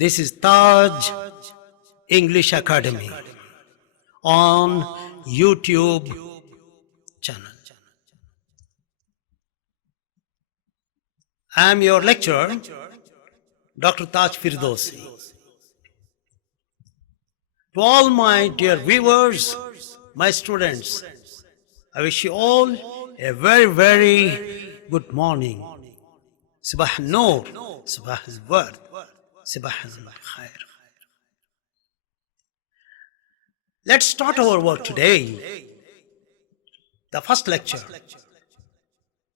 This is Taj English Academy on YouTube channel. I am your lecturer, Dr. Taj Firdausi. To all my dear viewers, my students, I wish you all a very, very good morning. Sabah al-Noor, Sabah al-Ward, Sabah al-Khair. Let's start our work today. The first lecture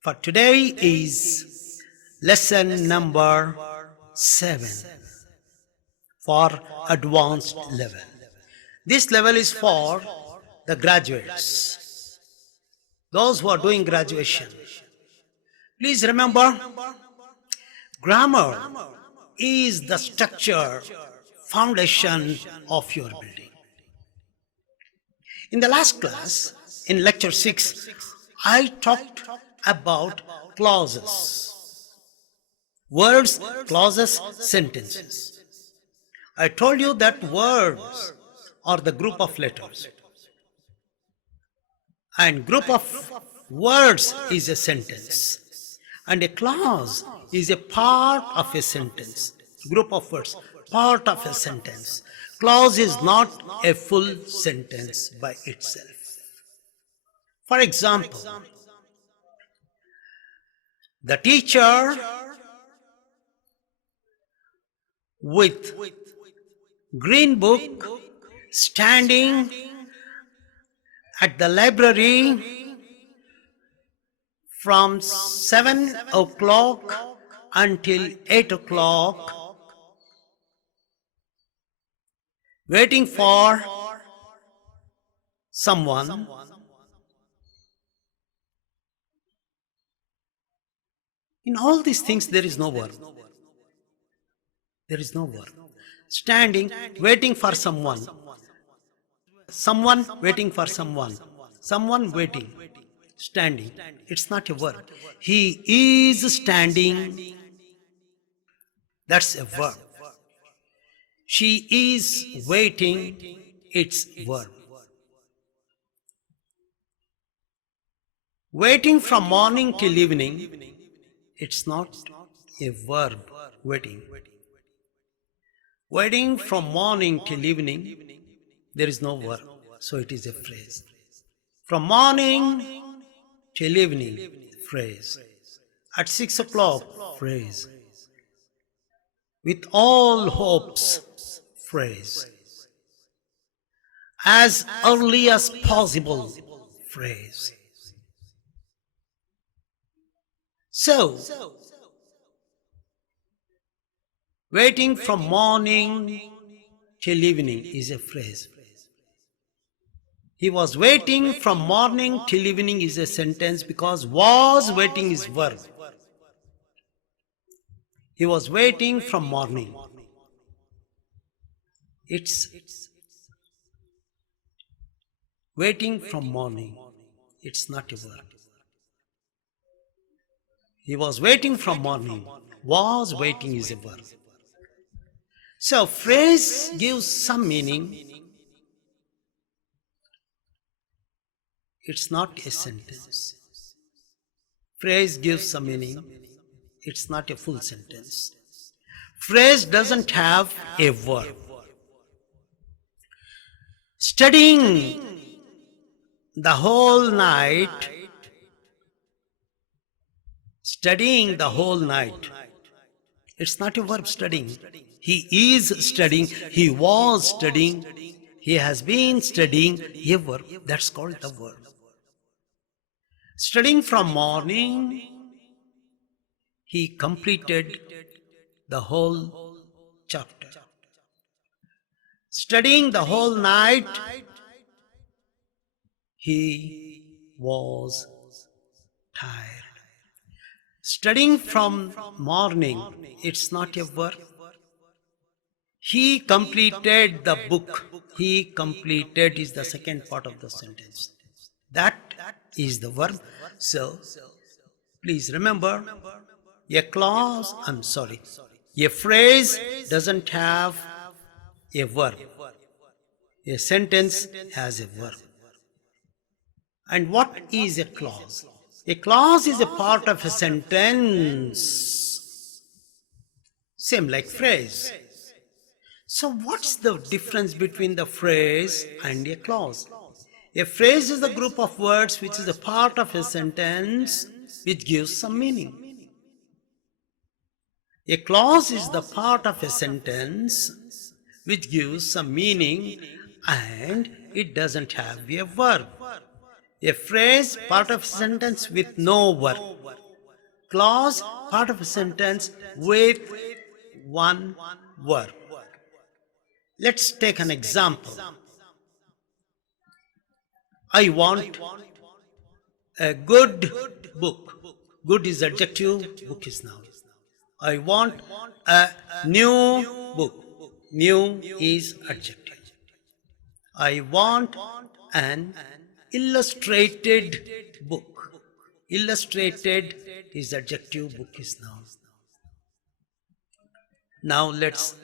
for today is lesson number 7 for advanced level. This level is for the graduates, those who are doing graduation. Please remember, grammar is the structure, foundation of your building. In the last class, in lecture 6, I talked about clauses. Words, clauses, sentences. I told you that words are the group of letters. And group of words is a sentence. And a clause is a part of a sentence. Group of words, part of a sentence. Clause is not a full sentence by itself. For example, the teacher with green book standing at the library from 7 o'clock until 8 o'clock, waiting for someone. In all these things, there is no verb. There is no verb. Standing, waiting for someone. Someone waiting for someone. Someone waiting. Standing. It's not a verb. He is standing. That's a verb. She is waiting. It's verb. Waiting from morning till evening. It's not a verb, waiting. Waiting from morning till evening, there is no verb, so it is a phrase. From morning till evening, phrase. At 6 o'clock, phrase. With all hopes, phrase. As early as possible, phrase. So, waiting from morning till evening is a phrase. He was waiting from morning till evening is a sentence because was waiting is verb. He was waiting from morning. It's waiting from morning. It's not a verb. He was waiting from morning. Was waiting is a verb. So phrase gives some meaning. It's not a sentence. Phrase gives some meaning. It's not a full sentence. Phrase doesn't have a verb. Studying the whole night. Studying the whole night. It's not a verb, studying. He is studying. He was studying. He has been studying. A verb. That's called the verb. Studying from morning. He completed the whole chapter. Studying the whole night. He was tired. Studying from morning, it's not a verb. He completed the book. He completed is the second part of the sentence. That is the verb. So, please remember, a clause, A phrase doesn't have a verb. A sentence has a verb. And what is a clause? A clause is a part of a sentence. Same like phrase. So what's the difference between the phrase and a clause? A phrase is a group of words which is a part of a sentence which gives some meaning. A clause is the part of a sentence which gives some meaning and it doesn't have a verb. A phrase, part of a sentence with no verb. Clause, part of a sentence with one verb. Let's take an example. I want a good book. Good is adjective, book is noun. I want a new book. New is adjective. I want an illustrated book. Illustrated is adjective, book is noun. Now let's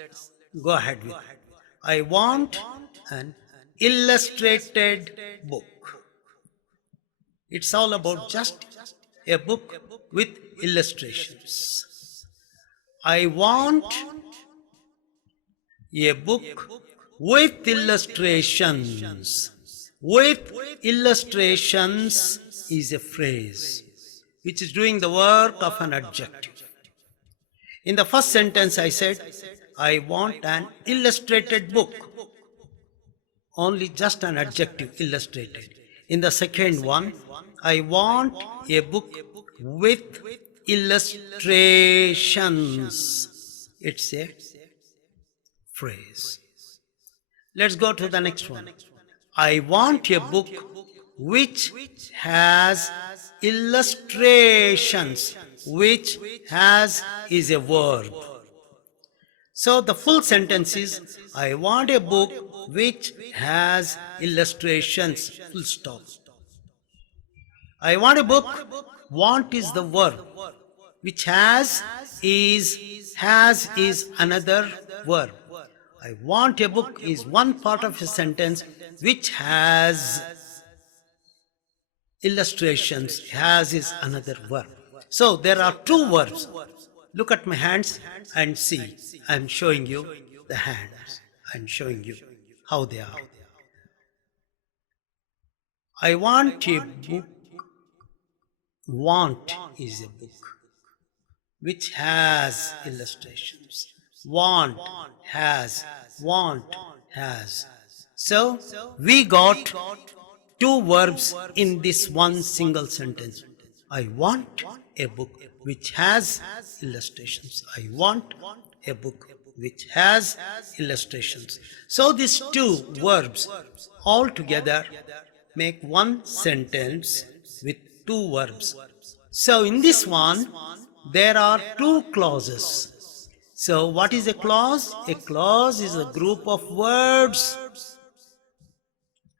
go ahead with it. I want an illustrated book. It's all about just a book with illustrations. I want a book with illustrations. With illustrations is a phrase which is doing the work of an adjective. In the first sentence I said, I want an illustrated book. Only just an adjective, illustrated. In the second one, I want a book with illustrations. It's a phrase. Let's go to the next one. I want a book which has illustrations. Which has is a verb. So the full sentence is, I want a book which has illustrations. Full stop. I want a book. Want is the verb. Which has is another verb. I want a book is one part of a sentence which has illustrations. Has is another verb. So there are two verbs. Look at my hands and see. I am showing you the hands. I am showing you how they are. I want a book. Want is a book which has illustrations. Want has. So we got two verbs in this one single sentence. I want a book which has illustrations. I want a book which has illustrations. So these two verbs all together make one sentence with two verbs. So in this one, there are two clauses. So what is a clause? A clause is a group of words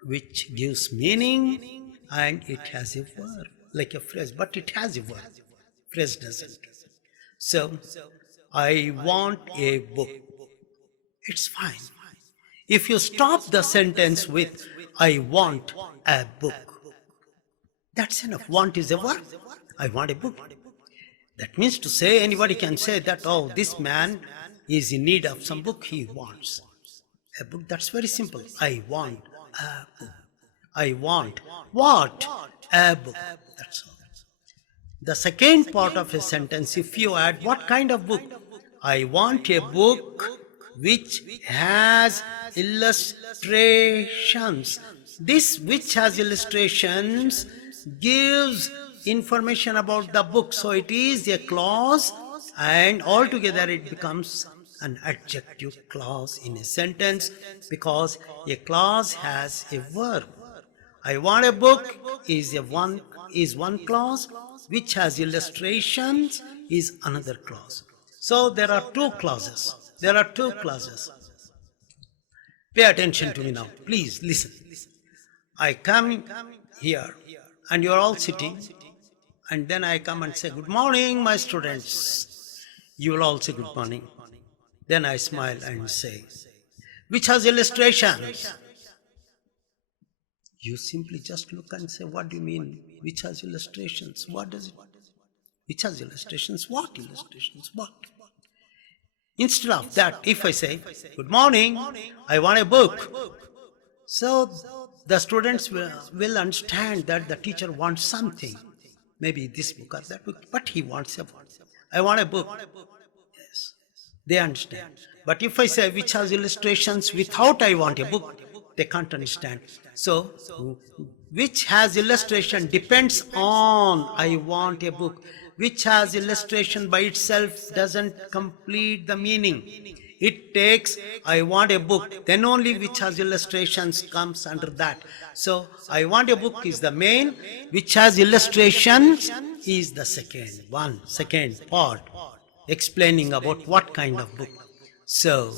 which gives meaning and it has a verb, like a phrase, but it has a verb. Phrase doesn't. So, I want a book. It's fine. If you stop the sentence with, I want a book, that's enough. Want is a verb. I want a book. That means to say, anybody can say that, oh, this man is in need of some book he wants. A book, that's very simple. I want a book. I want what? A book. That's all. The second part of a sentence, if you add what kind of book? I want a book which has illustrations. This which has illustrations gives information about the book. So it is a clause and altogether it becomes an adjective clause in a sentence because a clause has a verb. I want a book is one clause, which has illustrations is another clause. So there are two clauses. Pay attention to me now. Please listen. I come here and you are all sitting and then I come and say, good morning, my students. You will all say good morning. Then I smile and say, which has illustrations? You simply just look and say, what do you mean? Which has illustrations? What does it? Which has illustrations? What illustrations? What? Instead of that, if I say, good morning, I want a book. So the students will understand that the teacher wants something. Maybe this book or that book, but he wants a book. I want a book. Yes, they understand. But if I say which has illustrations without I want a book, they can't understand. So which has illustration depends on I want a book. Which has illustration by itself doesn't complete the meaning. It takes I want a book, then only which has illustrations comes under that. So I want a book is the main, which has illustrations is the second part, explaining about what kind of book. So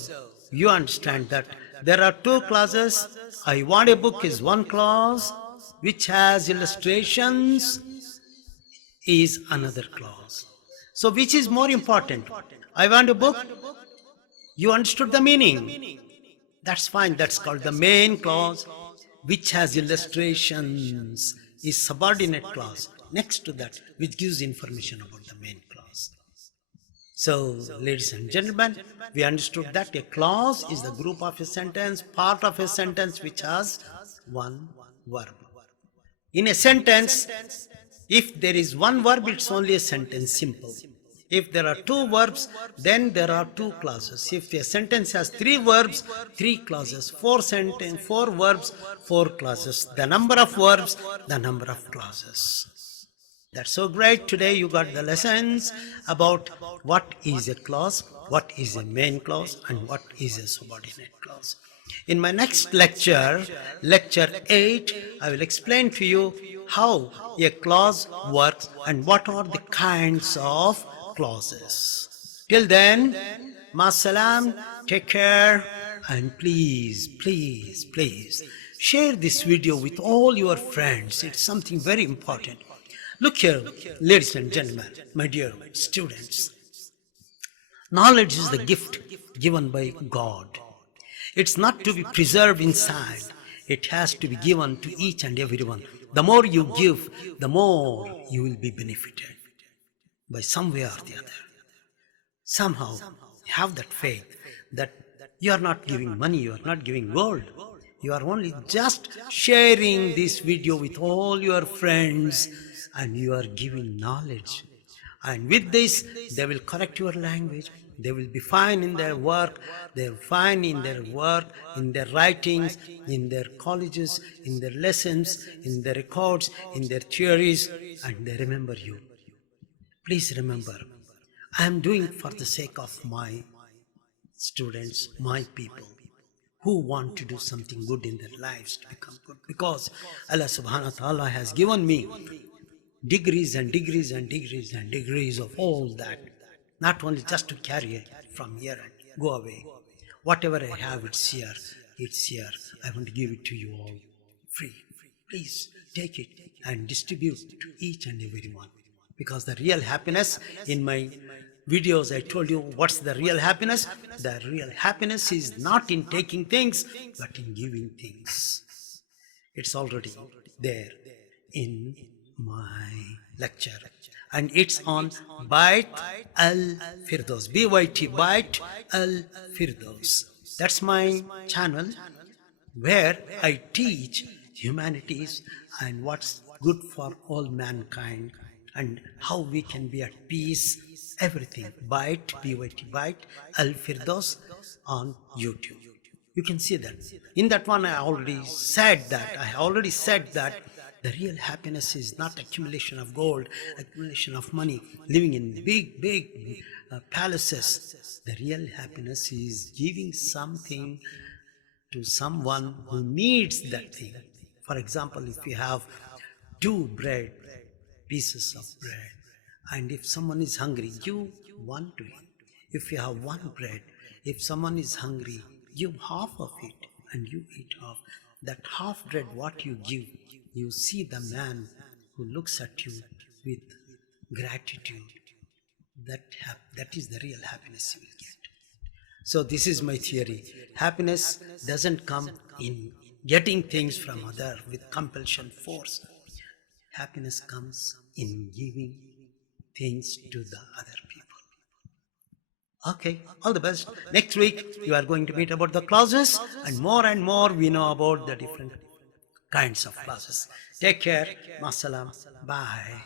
you understand that there are two clauses. I want a book is one clause, which has illustrations is another clause. So which is more important? I want a book. You understood the meaning. That's fine. That's called the main clause, which has illustrations is subordinate clause next to that, which gives information about the main clause. So, ladies and gentlemen, we understood that a clause is the group of a sentence, part of a sentence which has one verb. In a sentence, if there is one verb, it's only a sentence, simple. If there are two verbs, then there are two clauses. If a sentence has three verbs, three clauses. Four verbs, four clauses. The number of verbs, the number of clauses. That's so great. Today you got the lessons about what is a clause, what is a main clause, and what is a subordinate clause. In my next lecture, lecture 8, I will explain to you how a clause works and what are the kinds of clauses. Till then, Masalam, take care, and please share this video with all your friends. It's something very important. Look here, ladies and gentlemen, my dear students. Knowledge is the gift given by God. It's not to be preserved inside. It has to be given to each and everyone. The more you give, the more you will be benefited by some way or the other. Somehow, have that faith that you are not giving money, you are not giving gold. You are only just sharing this video with all your friends, and you are giving knowledge. And with this, they will correct your language. They will be fine in their work. They are fine in their work, in their writings, in their colleges, in their lessons, in their records, in their theories, and they remember you. Please remember, I am doing it for the sake of my students, my people, who want to do something good in their lives to become good. Because Allah subhanahu wa ta'ala has given me degrees and degrees and degrees and degrees of all that. Not only just to carry it from here and go away. Whatever I have, it's here. It's here. I want to give it to you all free. Please take it and distribute to each and every one. Because the real happiness, in my videos I told you what's the real happiness. The real happiness is not in taking things, but in giving things. It's already there in my lecture, and it's on Byt al-Firdaus, B-Y-T, Byt al-Firdaus. That's my channel where I teach humanities and what's good for all mankind and how we can be at peace, everything. Byt, B-Y-T, Byt al-Firdaus on YouTube. You can see that. In that one I already said that the real happiness is not accumulation of gold, accumulation of money, living in big palaces. The real happiness is giving something to someone who needs that thing. For example, if you have two pieces of bread, and if someone is hungry, give one to him. If you have one bread, if someone is hungry, give half of it and you eat half. That half bread what you give, you see the man who looks at you with gratitude, that is the real happiness you will get. So this is my theory. Happiness doesn't come in getting things from other with compulsion, force. Happiness comes in giving things to the other people. Okay, all the best. Next week you are going to meet about the clauses, and more we know about the different kinds of clauses. Take care. Masalam. Bye.